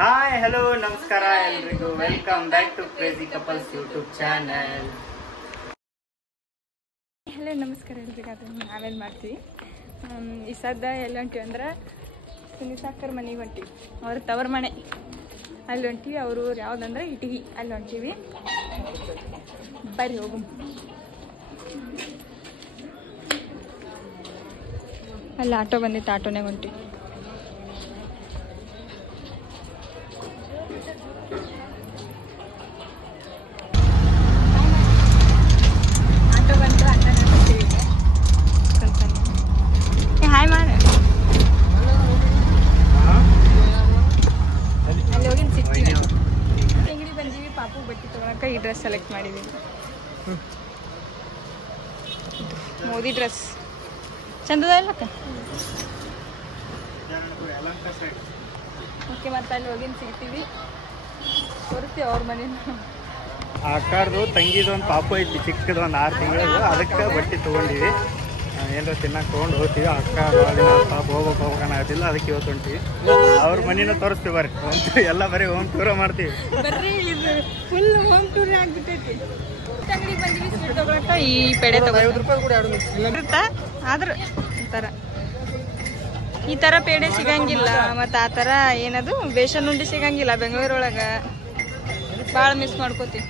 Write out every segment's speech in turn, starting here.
Hi hello ನಮಸ್ಕಾರ ಎಲ್ರಿಗೂ welcome back to crazy couples YouTube channel. Hello ನಮಸ್ಕಾರ ಎಲ್ರಿಗೂ. ಅದನ್ನು ನಾವೇನು ಮಾಡ್ತೀವಿ ಈ ಸದ್ದ ಎಲ್ಲಿ ಹೊಂಟಿವಿ ಅಂದ್ರೆ ಸುನಿಸಾಕರ್ ಮನೆಗೆ ಹೊಂಟಿವಿ. ಅವ್ರ ತವರ ಮನೆ ಅಲ್ಲಿ ಹೊಂಟಿವಿ. ಅವ್ರ ಊರು ಯಾವುದಂದ್ರೆ ಇಟಗಿ, ಅಲ್ಲಿ ಹೊಂಟಿವಿ. ಬರ್ರಿ ಹೋಗು. ಅಲ್ಲಿ ಆಟೋ ಬಂದಿತ್ತು, ಆಟೋನಾಗ ಹೊಂಟಿವಿ. ಆಟೋ ಬಂತು, ಆಟೋನಾಗ ಹೊಂಟಿವಿ. ಹಾಯ್ ಮಾಡ ಅಲ್ಲಿ ಹೋಗಿ ಸಿಗ್ತೀವಿ. ಅಂಗಡಿ ಬಂದೀವಿ. ಪಾಪು ಬಟ್ಟೆ ತೊಗೊಳಕ ಈ ಡ್ರೆಸ್ ಸೆಲೆಕ್ಟ್ ಮಾಡಿದ್ದೀವಿ. ಮೋದಿ ಡ್ರೆಸ್ ಚಂದದ ಇಲ್ಲಕ್ಕ. ಓಕೆ, ಮತ್ತೆ ಅಲ್ಲಿ ಹೋಗಿನ ಸಿಗ್ತೀವಿ, ತೋರಿಸ್ತೀವಿ ಅವ್ರ ಮನೆ. ಆಕಾರದು ತಂಗಿದು ಒಂದು ಪಾಪು ಐತಿ, ಚಿಕ್ಕದು ಒಂದು 6 ತಿಂಗಳದು. ಅದಕ್ಕೆ ಬಟ್ಟೆ ತೊಗೊಂಡಿವಿ. ಏನಾರ ತಿನ್ನಕ್ಕೆ ತೊಗೊಂಡು ಹೋಗ್ತೀವಿ. ಅಕ್ಕ ಪಾಪ ಹೋಗ್ಬೇಕನ್ನೋದಿಲ್ಲ, ಅದಕ್ಕೆ ಇವತ್ತು ಹೊಂಟಿವಿ. ಅವ್ರ ಮನೇನ ತೋರಿಸ್ತೀವಿ. ಬರ್ರಿ ಎಲ್ಲ ಬರೀ ಹೋಮ್ ಟೂರ ಮಾಡ್ತೀವಿ. ಬರ್ರಿ, ಇದು ಫುಲ್ ಹೋಮ್ ಟೂರ್ ಆಗ್ಬಿಟ್ಟೈತಿ. ಅಂಗಡಿಗೆ ಬಂದಿವಿ ಸ್ವೀಟ್ ತೊಗೊಳಕ. ಈ ಪೆಡೆ ತಗೊಳ್ತಾ ಆದ್ರೆ ಈ ಥರ ಪೇಡೆ ಸಿಗಂಗಿಲ್ಲ. ಮತ್ತು ಆ ಥರ ಏನದು ಬೇಸನ್ ಉಂಡಿ ಸಿಗಂಗಿಲ್ಲ ಬೆಂಗಳೂರೊಳಗೆ. ಭಾಳ ಮಿಸ್ ಮಾಡ್ಕೋತೀವಿ.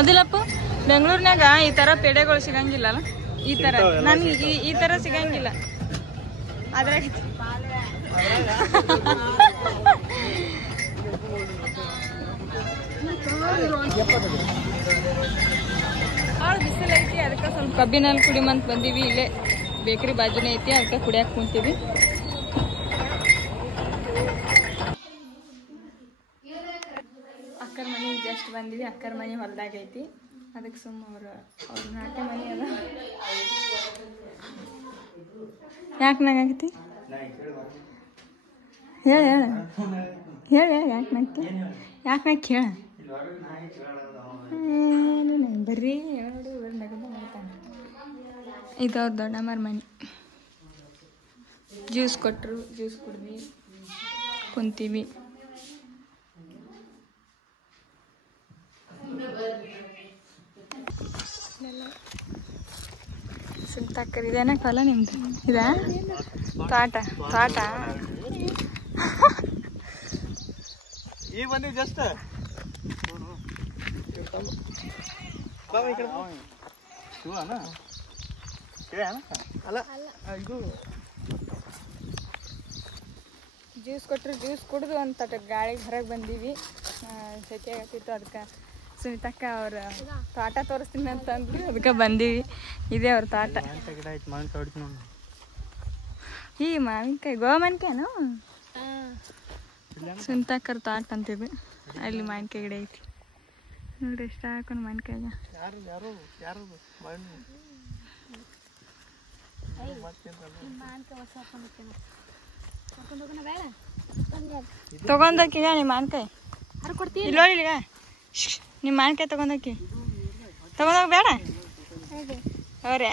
ಅದಿಲ್ಲಪ್ಪ, ಬೆಂಗಳೂರಿನಾಗ ಈ ಥರ ಪೇಡೆಗಳು ಸಿಗಂಗಿಲ್ಲ ಅಲ್ಲ. ಈ ಥರ ನನಗೆ ಈ ಥರ ಸಿಗಂಗಿಲ್ಲ. ಅದ್ರಾಗ ಭಾಳ ಬಿಸಿಲು ಐತಿ. ಅದಕ್ಕೆ ಸ್ವಲ್ಪ ಕಬ್ಬಿನಲ್ಲಿ ಕುಡಿಮಂತ ಬಂದೀವಿ. ಇಲ್ಲೇ ಬೇಕ್ರಿ ಬಾಜುನೇ ಐತಿ, ಅದಕ್ಕೆ ಕುಡಿಯಕ್ಕೆ ಕುಂತೀವಿ. ಅಕ್ಕರ ಮನೆಗೆ ಜಸ್ಟ್ ಬಂದೀವಿ. ಅಕ್ಕರ ಮನೆ ಹೊಲದಾಗ ಐತಿ. ಅದಕ್ಕೆ ಸುಮ್ಮ ಅವ್ರ ನಾಟಿ ಮನೆ ಅದ. ಯಾಕೆ ನಾಗೈತಿ ಹೇಳ ಹೇಳ ಹೇಳ ಯಾಕೆ ನಾಕಿ ಯಾಕೆ ನಾಕಿ ಹೇಳ. ಬರ್ರಿ ನೋಡಿ ನಗದ ಮಾಡ್ತಾನೆ. ಇದವ್ರ ದೊಡ್ಡಮ್ಮರ ಮನೆ. ಜ್ಯೂಸ್ ಕೊಟ್ಟರು, ಜ್ಯೂಸ್ ಕುಡ್ವಿ, ಕುಂತೀವಿ. ಸುಮ್ತಾಕರ್ ಇದೇನ ಕಾಲ ನಿಮ್ದು? ಇದಾ ತೋಟ? ತೋಟ ಈಗ ಬಂದಿ ಜಸ್ಟ್. ಜ್ಯೂಸ್ ಕೊಟ್ಟರು, ಜ್ಯೂಸ್ ಕುಡಿದು ಒಂದು ತಟ ಗಾಳಿಗೆ ಹೊರಗೆ ಬಂದೀವಿ. ಸೆಕೆ ಆಗ್ತಿತ್ತು. ಅದಕ್ಕೆ ಸುನಿತಕ್ಕ ಅವ್ರ ತೋಟ ತೋರಿಸ್ತೀನಿ ಅಂತ ಅಂದ್ರಿ, ಅದಕ್ಕೆ ಬಂದೀವಿ. ಇದೇ ಅವ್ರ ತೋಟ. ಈ ಮಾವಿನಕಾಯಿ ಗೋಮಾವಿನಕಾಯಿನು ಸುನಿತಕ್ಕರ ತೋಟ ಅಂತಿದ್ದು. ಅಲ್ಲಿ ಮಾವಿನಕಾಯಿ ಗಿಡ ಐತಿ ನೋಡ್ರಿ. ಎಷ್ಟು ಹಾಕೊಂಡು ಮಾವಿನಕಾಯಿಗ ತಗೊಂಡೋಕಿಗ ನಿಮ್ಮ ಮಾವಿನಕಾಯಿ ಇಲ್ಲೋಳಿಗ. ನಿಮ್ಮ ಮಾವಿನಕಾಯಿ ತಗೊಂಡೋಕಿ. ತಗೊಂಡೋಗ ಬೇಡ ಅವ್ರೆ.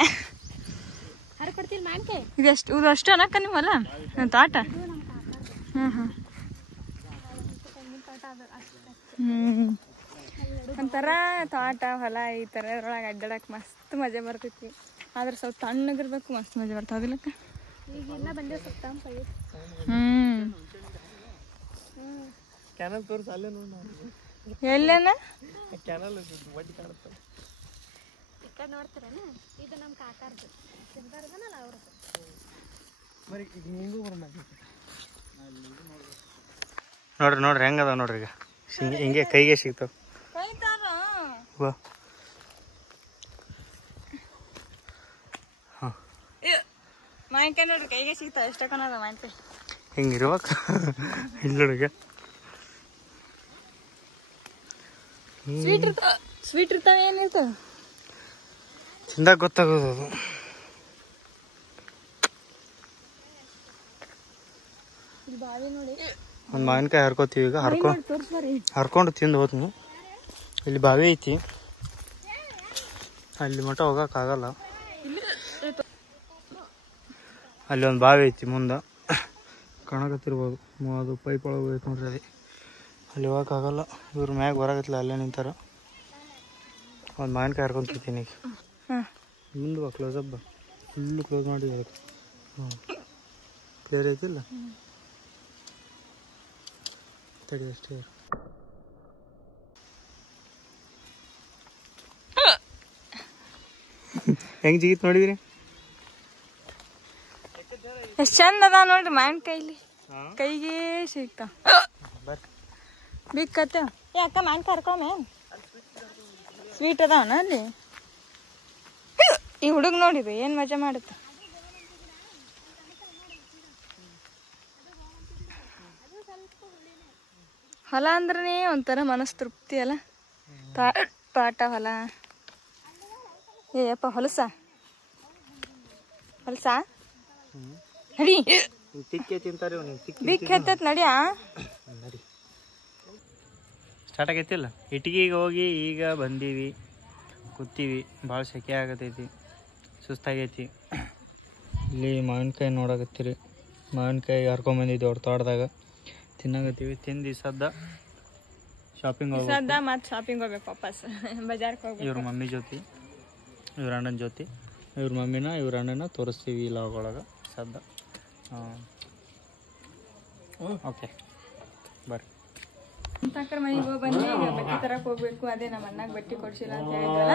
ಇದೆಷ್ಟು ಇದು ಅಷ್ಟು ಅನ್ನಕ್ಕ ನಿಮ್ಮಲ್ಲ ತೋಟ? ಒಂಥರ ತೋಟ ಹೊಲ ಈ ಥರದ್ರೊಳಗೆ ಅಡ್ಡಾಡಕ್ಕೆ ಮಸ್ತ್ ಮಜಾ ಬರ್ತೈತಿ. ಆದ್ರೆ ಸ್ವಲ್ಪ ತಣ್ಣಗಿರ್ಬೇಕು, ಮಸ್ತ್ ಮಜಾ ಬರ್ತದೆ. ಅದಿಲ್ಲಕ್ಕ ಎಲ್ಲೇನ ನೋಡ್ರಿ ನೋಡ್ರಿ ಹೆಂಗದ ನೋಡ್ರಿ. ಈಗ ಹಿಂಗೆ ಕೈಗೆ ಸಿಗ್ತಾವ. ಮಾವಿನಕಾಯಿ ನೋಡ್ರಿ ಕೈಗೆ ಸಿಗ್ತಾವ. ಎಷ್ಟಕ್ಕನದ ಮಾವಿನಕಾಯಿ ಹಿಂಗಿರ್ಬೇಕು. ಇಲ್ಲೊಳಗೆ ಸ್ವೀಟ್ ಇರ್ತಾವ. ಏನಿರ್ತಾವ ತಿಂದಾಗ ಗೊತ್ತಾಗೋದು ಅದು. ಒಂದು ಮಾವಿನಕಾಯಿ ಹರ್ಕೋತೀವಿ. ಈಗ ಹರ್ಕೊಂಡು ತಿಂದು ಹೋದ್ನು. ಇಲ್ಲಿ ಬಾವಿ ಐತಿ, ಅಲ್ಲಿ ಮಟ್ಟ ಹೋಗಕ್ಕಾಗಲ್ಲ. ಅಲ್ಲಿ ಒಂದು ಬಾವಿ ಐತಿ ಮುಂದೆ ಕಾಣಕತ್ತಿರ್ಬೋದು. ಅದು ಪೈಪ್ ಒಳಗೆ ಐತೆ ನೋಡ್ರಿ. ಅದೇ ಅಲ್ಲಿ ಹೋಗೋಕ್ಕಾಗಲ್ಲ. ಇವ್ರ ಮ್ಯಾಗ ಬರಾಗತ್ತಿಲ್ಲ, ಅಲ್ಲೇ ನಿಂತಾರ. ಒಂದು ಮಾವಿನಕಾಯಿ ಹರ್ಕೊಂತಿರ್ತೀನಿ ಈಗ. ಮುಂದೆ ಬಾ, ಕ್ಲೋಸ್ ಅಪ್ ಬಾ. ಫುಲ್ಲು ಕ್ಲೋಸ್ ಮಾಡಿ ಅದಕ್ಕೆ. ಕ್ಲಿಯರ್ ಐತಿಲ್ಲ? ತಡಿ ಅಷ್ಟೇ. ಹೆಂಗೆ ಜಿಗಿತ್ ನೋಡಿದ್ರಿ? ಎಷ್ಟು ಚಂದ ಅದ ನೋಡ್ರಿ ಮಾವಿನಕಾಯಿಲಿ. ಕೈಗೆ ಸಿಗ್ತಾವ. ಬಿಕ್ಕತ್ತ ಯಾಕ ಮಾವಿನಕಾಯಿ ಹರ್ಕೊಮೆ. ಸ್ವೀಟ್ ಅದಾವನ ಅಲ್ಲಿ. ಈ ಹುಡುಗ ನೋಡಿರಿ ಏನು ಮಜಾ ಮಾಡುತ್ತ. ಹೊಲ ಅಂದ್ರೆ ಒಂಥರ ಮನಸ್ಸು ತೃಪ್ತಿ ಅಲ್ಲ. ತೋಟ ಹೊಲ. ಏಯಪ್ಪ ಹೊಲಸ ಹೊಲಸ ನಡಿ. ಬಿಕ್ ಎತ್ತತ್ ನಡಿಯಾ. ಸ್ಟಾರ್ಟ್ ಆಗೈತಿಲ್ಲ. ಇಟ್ಟಿಗೆಗೆ ಹೋಗಿ ಈಗ ಬಂದೀವಿ, ಕೂತೀವಿ. ಭಾಳ ಸೆಕೆ ಆಗತೈತಿ, ಸುಸ್ತಾಗೈತಿ. ಇಲ್ಲಿ ಮಾವಿನಕಾಯಿ ನೋಡಕತ್ತೀರಿ. ಮಾವಿನಕಾಯಿ ಹರ್ಕೊಂಬಂದಿದ್ವಿ ಅವ್ರ ತೋಟದಾಗ. ತಿನ್ನಾಗತ್ತೀವಿ. ತಿಂದು ಸದ್ದ ಶಾಪಿಂಗ್ ಸದ್ದ ಮತ್ತೆ ಶಾಪಿಂಗ್ ಹೋಗ್ಬೇಕು ವಾಪಸ್ ಬಜಾರ್ಗೆ ಹೋಗ್ಬೇಕು. ಇವ್ರ ಮಮ್ಮಿ ಜೊತೆ, ಇವ್ರ ಅಣ್ಣನ ಜೊತೆ. ಇವ್ರ ಮಮ್ಮಿನ ಇವ್ರ ಅಣ್ಣನ ತೋರಿಸ್ತೀವಿ ಈ ಲಾಗ್ ಒಳಗೆ ಸದ್ದ. ಓಕೆ ಬರ್ರಿ. ಅಂತಕರ ಮನೆಗೆ ಹೋಗಿ ಬಂದು ಈಗ ಬಟ್ಟೆ ತರಕ್ಕೆ ಹೋಗ್ಬೇಕು. ಅದೇ ನಮ್ಮ ಅಣ್ಣಗೆ ಬಟ್ಟೆ ಕೊಡ್ಸಿಲ್ಲ ಅಂತ ಹೇಳಿದ್ವಲ್ಲ,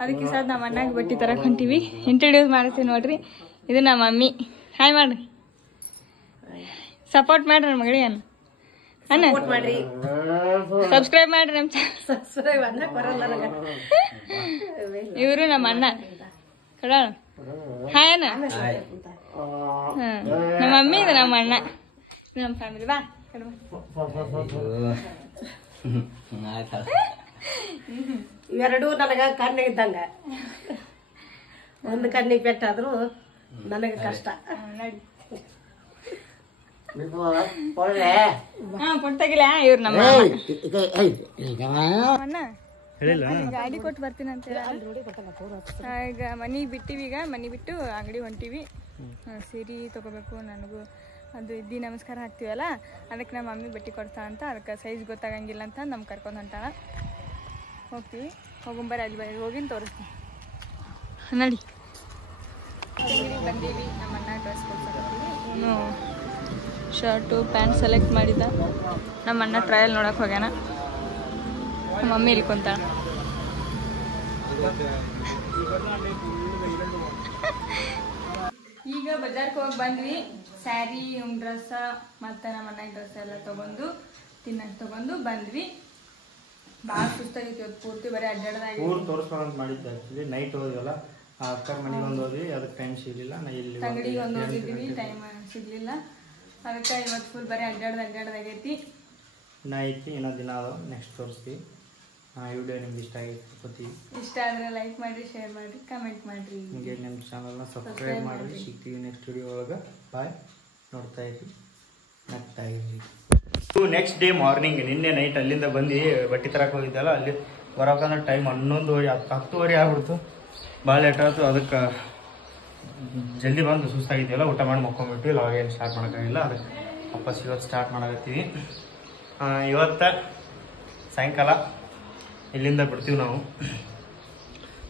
ಅದಕ್ಕೆ ಸದ್ ನಮ್ಮ ಅಣ್ಣಗೆ ಬಟ್ಟೆ ತರಕ್ಕೆ ಹೊಂಟೀವಿ. ಇಂಟ್ರೊಡ್ಯೂಸ್ ಮಾಡ್ತೀವಿ ನೋಡ್ರಿ. ಇದು ನಮ್ಮ ಮಮ್ಮಿ. ಹಾಯ್ ಮಾಡ್ರಿ, ಸಪೋರ್ಟ್ ಮಾಡ್ರಿ ನಮ್ಮ ಮಗಳಿಗೆ. ಅಣ್ಣ ಸಬ್ಸ್ಕ್ರೈಬ್ ಮಾಡ್ರಿ ನಮ್ಮ ಇವರು ನಮ್ಮ ಅಣ್ಣ ಕಡೋಣ. ಹಾಯ್ ಅಣ್ಣ. ನಮ್ಮ ಮಮ್ಮಿ ಇದು ನಮ್ಮ ಅಣ್ಣ, ನಮ್ಮ ಫ್ಯಾಮಿಲಿ. ಬಾ ಇವೆರಡೂ ನನಗ ಕಣ್ಣಿಗೆ ಇದ್ದಂಗ. ಒಂದು ಕಣ್ಣಿಗೆ ಪೆಟ್ಟಾದ್ರು ನನಗೆ ಕಷ್ಟ. ನೋಡಿ ಕೊಡ್ತಾಗಿಲ್ಲ ಇವ್ರು ನಮ್ಮ ಅಣ್ಣ. ಗಾಡಿ ಕೊಟ್ಟು ಬರ್ತೀನಿ ಅಂತ ಈಗ ಮನೆಗೆ ಬಿಟ್ಟಿವಿ. ಈಗ ಮನೆ ಬಿಟ್ಟು ಅಂಗಡಿ ಹೊಂಟಿವಿ. ಸೀರೆ ತಗೋಬೇಕು ನನಗೂ. ಅದು ಇದ್ದಿ ನಮಸ್ಕಾರ ಹಾಕ್ತೀವಲ್ಲ, ಅದಕ್ಕೆ ನಮ್ಮ ಮಮ್ಮಿ ಬಟ್ಟೆ ಕೊಡ್ತಾ ಅಂತ. ಅದಕ್ಕೆ ಸೈಜ್ ಗೊತ್ತಾಗಂಗಿಲ್ಲ ಅಂತ ನಮ್ಗೆ ಕರ್ಕೊಂಡು ಹೊಂಟಾಳ. ಹೋಗ್ತೀವಿ. ಹೋಗುಂಬರ ಅಲ್ಲಿ ಹೋಗಿನ ತೋರಿಸ್ತೀನಿ ನೋಡಿ. ಅಂಗಡಿಗೆ ಬಂದೀವಿ. ನಮ್ಮ ಅಣ್ಣ ಡ್ರೆಸ್ ಕೊಡ್ಸಕತ್ತೀವಿ. ಇವನು ಶರ್ಟು ಪ್ಯಾಂಟ್ ಸೆಲೆಕ್ಟ್ ಮಾಡಿದ್ದ. ನಮ್ಮ ಅಣ್ಣ ಟ್ರಯಲ್ ನೋಡಕ್ಕೆ ಹೋಗ್ಯಾನ. ನಮ್ಮ ಮಮ್ಮಿ ಇಲ್ಲಿ ಕುಂತಾಳ. ಈಗ ಬಜಾರ್ಗೆ ಹೋಗಿ ಬಂದ್ವಿ. ಸ್ಯಾರಿ, ಡ್ರೆಸ್ ಮತ್ತು ನಮ್ಮ ಅಣ್ಣನ ಡ್ರೆಸ್ ಎಲ್ಲ ತೊಗೊಂಡು ತಿನ್ನಕ್ಕೆ ತೊಗೊಂಡು ಬಂದ್ವಿ. ಭಾಳ ಸುಸ್ತಾಗಿತ್ತು ಇವತ್ತು. ಪೂರ್ತಿ ಬರೀ ಅಡ್ಡಾಡೋದಾಗಿ ಊರು ತೋರಿಸ್ಬೇಕಂತ ಮಾಡಿದ್ದೆ. ಆ್ಯಕ್ಚುಲಿ ನೈಟ್ ಹೋದ್ವಲ್ಲ, ಆ ಅಕ್ಕರ ಮನೆಗೆ ಒಂದು ಹೋದ್ವಿ. ಅದಕ್ಕೆ ಟೈಮ್ ಸಿಗಲಿಲ್ಲ. ಇಲ್ಲಿ ಅಂಗಡಿಗೆ ಒಂದು ಹೋಗಿದ್ವಿ, ಟೈಮ್ ಸಿಗಲಿಲ್ಲ. ಅದಕ್ಕೆ ಇವತ್ತು ಫುಲ್ ಬರೀ ಅಡ್ಡಾಡೋದಾಗೈತಿ. ಇನ್ನ ಐತಿ, ಇನ್ನೂ ದಿನ ಅದಾವ. ನೆಕ್ಸ್ಟ್ ತೋರಿಸ್ತೀವಿ. ಈ ವಿಡಿಯೋ ನಿಮ್ಗೆ ಇಷ್ಟ ಆಗೈತಿ. ಇಷ್ಟ ಆದರೆ ಲೈಕ್ ಮಾಡಿರಿ, ಶೇರ್ ಮಾಡಿರಿ, ಕಮೆಂಟ್ ಮಾಡಿರಿ. ನಿಮಗೆ ನಮ್ಮ ಚಾನಲ್ನ ಸಬ್ಸ್ಕ್ರೈಬ್ ಮಾಡಿರಿ. ಸಿಗ್ತೀವಿ ನೆಕ್ಸ್ಟ್ ವಿಡಿಯೋ ಒಳಗೆ. ಬಾಯ್. ನೋಡ್ತಾ ಇದ್ವಿ, ನಗ್ತಾ ಇದ್ವಿ. ನೆಕ್ಸ್ಟ್ ಡೇ ಮಾರ್ನಿಂಗ್, ನಿನ್ನೆ ನೈಟ್ ಅಲ್ಲಿಂದ ಬಂದು ಬಟ್ಟೆ ತರಕ್ಕೆ ಹೋಗಿದ್ದಲ್ಲ, ಅಲ್ಲಿ ಬರೋಕಂದ್ರೆ ಟೈಮ್ 11:30 10:30 ಆಗ್ಬಿಡ್ತು. ಭಾಳ ಲೇಟ್ ಆಯ್ತು. ಅದಕ್ಕೆ ಜಲ್ದಿ ಬಂದು ಸುಸ್ತಾಗಿದ್ದೀವಲ್ಲ, ಊಟ ಮಾಡಿ ಮಕ್ಕೊಂಡ್ಬಿಟ್ಟು ಲಾಗ್ ಏನು ಸ್ಟಾರ್ಟ್ ಮಾಡೋಕ್ಕಾಗಿಲ್ಲ. ಅದಕ್ಕೆ ವಾಪಸ್ ಇವತ್ತು ಸ್ಟಾರ್ಟ್ ಮಾಡಕತ್ತೀವಿ. ಇವತ್ತು ಸಾಯಂಕಾಲ ಇಲ್ಲಿಂದ ಬಿಡ್ತೀವಿ ನಾವು.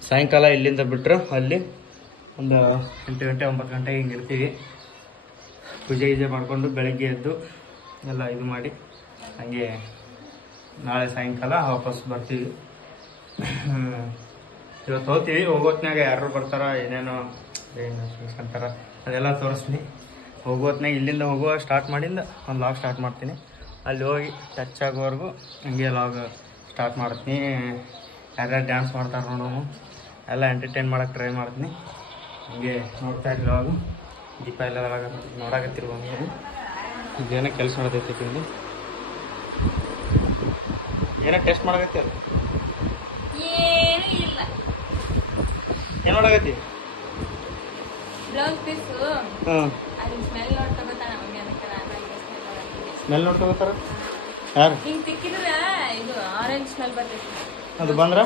ಸಾಯಂಕಾಲ ಇಲ್ಲಿಂದ ಬಿಟ್ಟರೆ ಅಲ್ಲಿ ಒಂದು 8 ಗಂಟೆ 9 ಗಂಟೆಗೆ ಹಿಂಗೆ ಇರ್ತೀವಿ. ಪೂಜೆ ಮಾಡಿಕೊಂಡು ಬೆಳಗ್ಗೆ ಎದ್ದು ಎಲ್ಲ ಇದು ಮಾಡಿ ಹಾಗೆ ನಾಳೆ ಸಾಯಂಕಾಲ ವಾಪಸ್ ಬರ್ತೀವಿ. ಇವತ್ತು ಹೋಗ್ತೀವಿ. ಹೋಗೋತ್ನಾಗ ಯಾರು ಬರ್ತಾರ, ಏನೇನೋ ಏನು ಅಂತಾರ, ಅದೆಲ್ಲ ತೋರಿಸ್ತೀನಿ. ಹೋಗೋತ್ನಾಗ ಇಲ್ಲಿಂದ ಹೋಗುವ ಸ್ಟಾರ್ಟ್ ಮಾಡಿಂದ ಒಂದು ಲಾಗ್ ಸ್ಟಾರ್ಟ್ ಮಾಡ್ತೀನಿ. ಅಲ್ಲಿ ಹೋಗಿ ಟಚ್ ಆಗೋವರೆಗೂ ಹಂಗೆ ಲಾಗ್ ಸ್ಟಾರ್ಟ್ ಮಾಡ್ತೀನಿ. ಯಾರ್ಯಾರು ಡ್ಯಾನ್ಸ್ ಮಾಡ್ತಾರೆ ನೋಡೋನು, ಎಲ್ಲ ಎಂಟರ್ಟೈನ್ ಮಾಡೋಕ್ಕೆ ಟ್ರೈ ಮಾಡ್ತೀನಿ. ಹಂಗೆ ನೋಡ್ತಾ ಇರಲಿ ಲಾಗು. ದೀಪ ಎಲ್ಲ ನೋಡಾಕತ್ತಿರುವ ನೀವು. ಇದೇನೋ ಕೆಲಸ ಮಾಡತೈತಿ ಇಲ್ಲಿ. ಏನೋ ಟೆಸ್ಟ್ ಮಾಡಕತ್ತಿ ಅಲ್ಲ, ಏನು ನೋಡಕತ್ತಿ? Blouse piece. ಹಾಂ, ಸ್ಮೆಲ್ ನೋಡ್ಕೊತಾರ. ಸ್ಮೆಲ್ ನೋಡ್ಕೋತಾರ ಯಾರು? ಹಿಂಗೆ ತಿಕ್ಕಿದ್ರೆ ಇದು ಆರೆಂಜ್ ಸ್ಮೆಲ್ ಬರ್ತೈತಿ. ಅದು ಬಂದ್ರ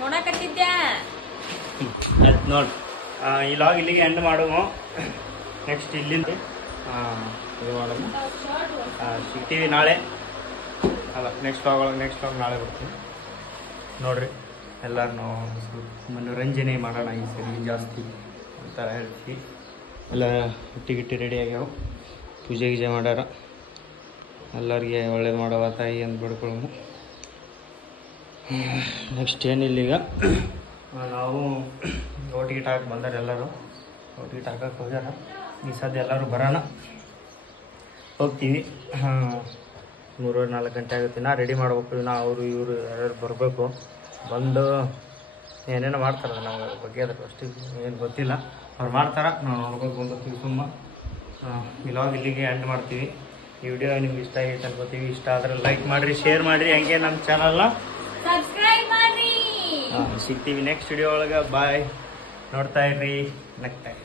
ನೋಡಕತ್ತಿದ್ಯಾ? ನೋಡಿ ಈ ಲಾಗ್ ಇಲ್ಲಿಗೆ ಎಂಡ್ ಮಾಡೋದು. ನೆಕ್ಸ್ಟ್ ಇಲ್ಲಿಂದ ಇದು ಮಾಡೋದು, ಸಿಗ್ತೀವಿ ನಾಳೆ. ಅಲ್ಲ, ನೆಕ್ಸ್ಟ್ ಲಾಗ್ ನಾಳೆ ಬರ್ತೀವಿ. ನೋಡ್ರಿ, ಎಲ್ಲರೂ ಮನೋರಂಜನೆ ಮಾಡೋಣ ಈ ಸರಿ ಜಾಸ್ತಿ ಅಂತ ಹೇಳ್ತೀವಿ. ಎಲ್ಲ ಗಿಟ್ಟಿ ರೆಡಿ ಆಗ್ಯಾವ, ಪೂಜೆ ಗೀಜೆ ಮಾಡ್ಯಾರ. ಎಲ್ಲರಿಗೆ ಒಳ್ಳೇದು ಮಾಡವ ತಾಯಿ ಅಂತ ಬಿಡ್ಕೊಳ್ಳೋಣ. ನೆಕ್ಸ್ಟ್ ಏನಿಲ್ಲ, ಈಗ ನಾವು ಒಟ್ಟಿಗೆ ಹಾಕಿ ಬಂದಾರೆ. ಎಲ್ಲರೂ ಒಟ್ಟಿಗೆ ಹಾಕಕ್ಕೆ ಹೋಗ್ಯಾರ. ಈ ಸದ್ಯ ಎಲ್ಲರೂ ಬರೋಣ, ಹೋಗ್ತೀವಿ. 3-4 ಗಂಟೆ ಆಗುತ್ತೆ. ನಾ ರೆಡಿ ಮಾಡ್ಬೇಕು. ನಾ ಅವರು ಇವರು ಯಾರ್ಯಾರು ಬರಬೇಕು. ಬಂದು ಏನೇನೋ ಮಾಡ್ತಾರೆ, ನಾವು ಅದ್ರ ಬಗ್ಗೆ ಅದ್ರ ಅಷ್ಟು ಏನು ಗೊತ್ತಿಲ್ಲ. ಅವ್ರು ಮಾಡ್ತಾರೆ, ನಾವು ನೋಡ್ಕೊಂಡು ಬಂದಿರ್ತೀವಿ. ಇವಾಗ ಇಲ್ಲಿಗೆ ಎಂಡ್ ಮಾಡ್ತೀವಿ. ಈ ವಿಡಿಯೋ ನಿಮ್ಗೆ ಇಷ್ಟ ಆಗೈತೆ ಅನ್ಕೋತೀವಿ. ಇಷ್ಟ ಆದರೆ ಲೈಕ್ ಮಾಡಿರಿ, ಶೇರ್ ಮಾಡಿರಿ. ಹಂಗೆ ನಮ್ಮ ಚಾನಲ್ನ ಸಬ್ಸ್ಕ್ರೈಬ್ ಮಾಡಿ. ಸಿಗ್ತೀವಿ ನೆಕ್ಸ್ಟ್ ವಿಡಿಯೋ ಒಳಗೆ. ಬಾಯ್. ನೋಡ್ತಾ ಇರ್ರಿ, ನಗ್ತಾ ಇರ್ರಿ.